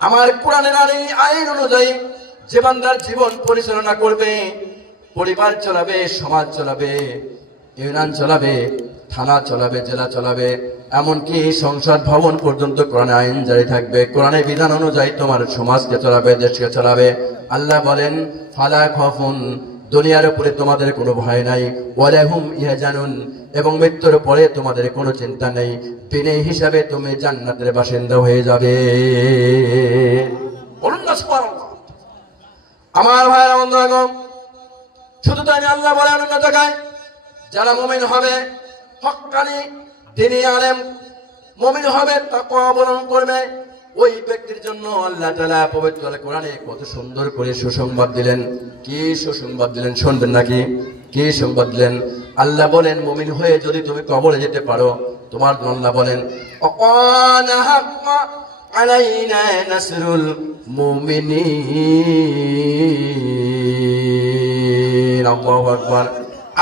আমার কোরআনের আর এই আইন অনুযায়ী যে বান্দার জীবন পরিচালনা করবে, পরিবার চলাবে, সমাজ চলাবে, ইউনিয়ন চলাবে, থানা চলাবে, জেলা চলাবে, এমনকি সংসদ ভবন পর্যন্ত কোরআনে আইন জারি থাকবে। কোরআনের বিধান অনুযায়ী তোমার সমাজকে চলাবে, দেশকে চলাবে। আল্লাহ বলেন, ফালা খফুন দুনিয়ার উপরে তোমাদের কোনো ভয় নাই। ওয়ালাহুম ইহা জানুন এবং মৃত্যুর পরে তোমাদের কোনো চিন্তা নেই। তিনি হিসাবে তুমি জান্নাতের বাসিন্দা হয়ে যাবে। আমার ভাইয়ের, বন্ধুগণ, শুধু তাই আল্লাহ বলেন অন্য জায়গায়, যারা মুমিন হবে, হক্কানি তিনি আলেম, মুমিন হবে তাকওয়া অবলম্বন করবে। ওই ব্যক্তির জন্য আল্লাহ তাআলা পবিত্র কোরআনে কত সুন্দর করে সুসংবাদ দিলেন। কি সুসংবাদ দিলেন শুনবেন নাকি? কি সংবাদ দিলেন? আল্লাহ বলেন, মুমিন হয়ে যদি তুমি কবরে যেতে পারো, তোমার আল্লাহ বলেন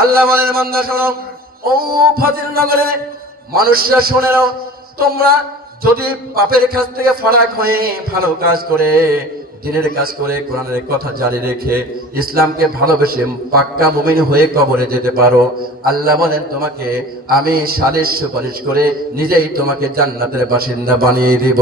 আল্লাহু বলেন, বান্দা শোনো, ও ফাজিল নগরে, মানুষরা শোনে তোমরা যদি পাপের কাছ থেকে ফারাক হয়ে ভালো কাজ করে, দিনের কাজ করে, কোরআনের কথা জারি রেখে ইসলামকে ভালোবেসে পাক্কা মুমিন হয়ে কবরে যেতে পারো। আল্লাহ বলেন, তোমাকে আমি সালিশ সুপারিশ করে নিজেই তোমাকে জান্নাতের বাসিন্দা বানিয়ে দিব।